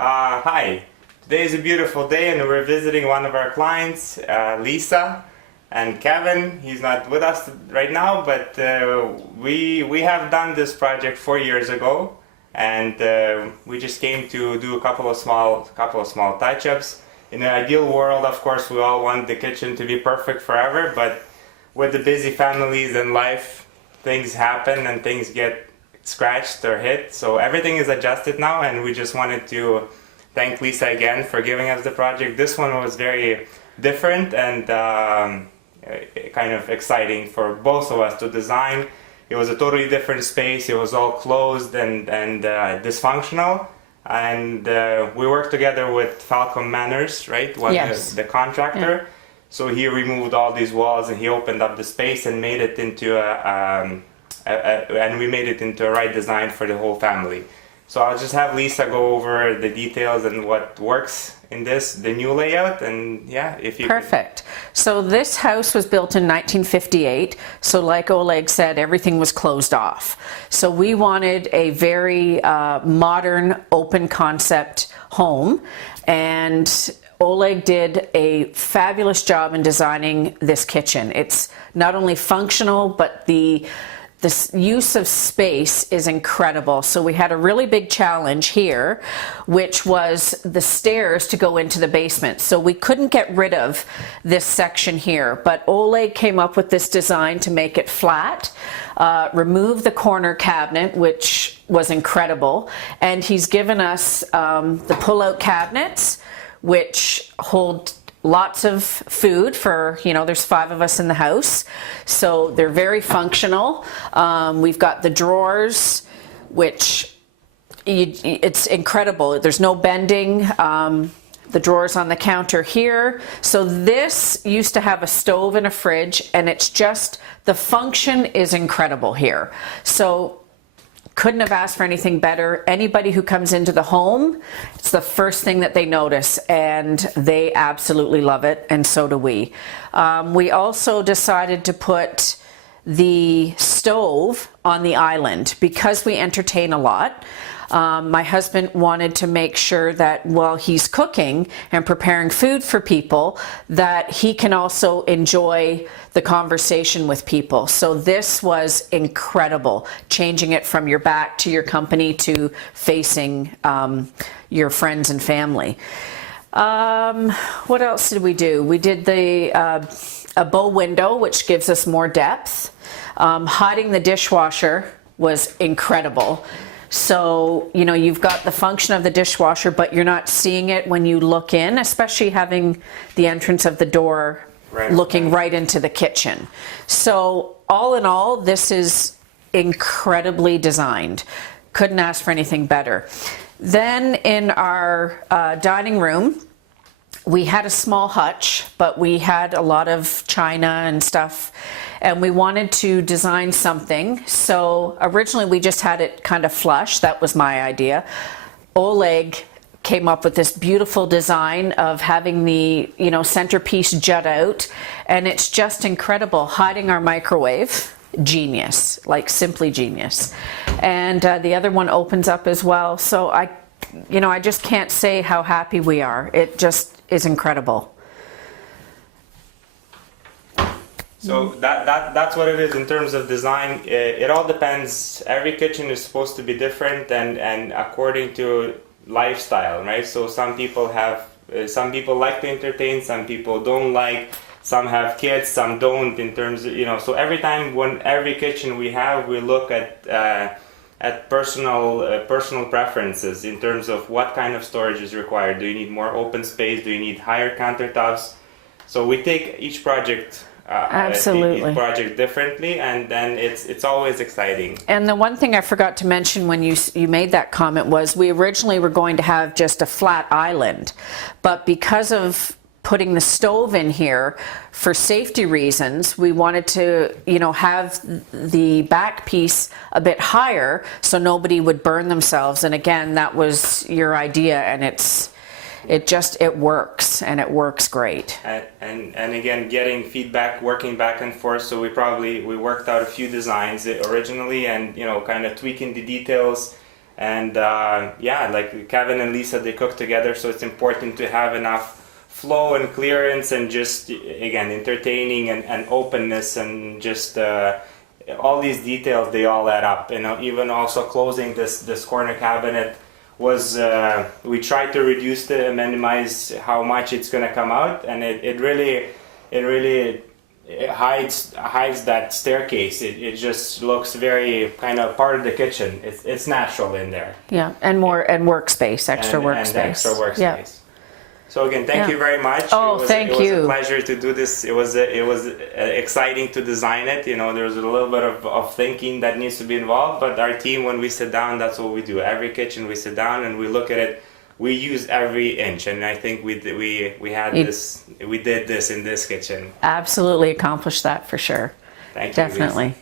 Hi. Today is a beautiful day and we're visiting one of our clients, Lisa and Kevin. He's not with us right now, but we have done this project 4 years ago, and we just came to do a couple of small touch-ups. In an ideal world, of course, we all want the kitchen to be perfect forever, but with the busy families and life, things happen and things get scratched or hit, so everything is adjusted now, and we just wanted to thank Lisa again for giving us the project. This one was very different and kind of exciting for both of us to design. It was a totally different space. It was all closed and dysfunctional, and we worked together with Falcon Manners, right? Yes. The contractor. Yeah. So he removed all these walls and he opened up the space and made it into and we made it into a right design for the whole family. So I'll just have Lisa go over the details and what works in the new layout, and yeah, if you Perfect. So this house was built in 1958. So like Oleg said, everything was closed off. So we wanted a very modern, open concept home, and Oleg did a fabulous job in designing this kitchen. It's not only functional, but the use of space is incredible. So we had a really big challenge here, which was the stairs to go into the basement. So we couldn't get rid of this section here, but Oleg came up with this design to make it flat, remove the corner cabinet, which was incredible, and he's given us the pull-out cabinets, which hold lots of food for, there's 5 of us in the house, so they're very functional. We've got the drawers, which it's incredible. There's no bending. The drawers on the counter here. So this used to have a stove and a fridge, and it's just, the function is incredible here. So couldn't have asked for anything better. Anybody who comes into the home, it's the first thing that they notice, and they absolutely love it, and so do we. We also decided to put the stove on the island because we entertain a lot. My husband wanted to make sure that while he's cooking and preparing food for people, that he can also enjoy the conversation with people. So this was incredible, changing it from your back to your company to facing your friends and family. What else did we do? We did a bow window, which gives us more depth. Hiding the dishwasher was incredible. So, you've got the function of the dishwasher, but you're not seeing it when you look in, especially having the entrance of the door looking right into the kitchen. So, all in all, this is incredibly designed. Couldn't ask for anything better. Then in our dining room, we had a small hutch, but we had a lot of china and stuff, and we wanted to design something. So originally we just had it kind of flush. That was my idea. Oleg came up with this beautiful design of having the centerpiece jut out, and it's just incredible. Hiding our microwave, genius, like simply genius. And the other one opens up as well. So I just can't say how happy we are. It just is incredible. So that's what it is in terms of design. It all depends. Every kitchen is supposed to be different and according to lifestyle, right? So some people like to entertain, some people don't like, some have kids, some don't, in terms of, so every kitchen we have, we look at personal preferences in terms of what kind of storage is required. Do you need more open space? Do you need higher countertops? So we take each project absolutely each project differently, and then it's always exciting. And the one thing I forgot to mention when you made that comment was we originally were going to have just a flat island, but because of putting the stove in here for safety reasons, we wanted to have the back piece a bit higher so nobody would burn themselves. And again, that was your idea, and it works, and it works great. And again, getting feedback, working back and forth. So we worked out a few designs originally, and kind of tweaking the details And yeah, like Kevin and Lisa, they cook together, so it's important to have enough flow and clearance and just, again, entertaining and openness and just all these details, they all add up. You know, even also closing this corner cabinet was, we tried to reduce minimize how much it's going to come out, and it really hides that staircase. It just looks very kind of part of the kitchen. It's natural in there. Yeah, and workspace, extra workspace. And extra workspace. Yeah. So again, thank you very much. Oh, it was a pleasure to do this. It was exciting to design it. You know, there's a little bit of thinking that needs to be involved, but our team, when we sit down, that's what we do. Every kitchen we sit down and we look at it. We use every inch, and I think we did this in this kitchen. Absolutely accomplished that for sure. Thank you, Definitely. Lisa.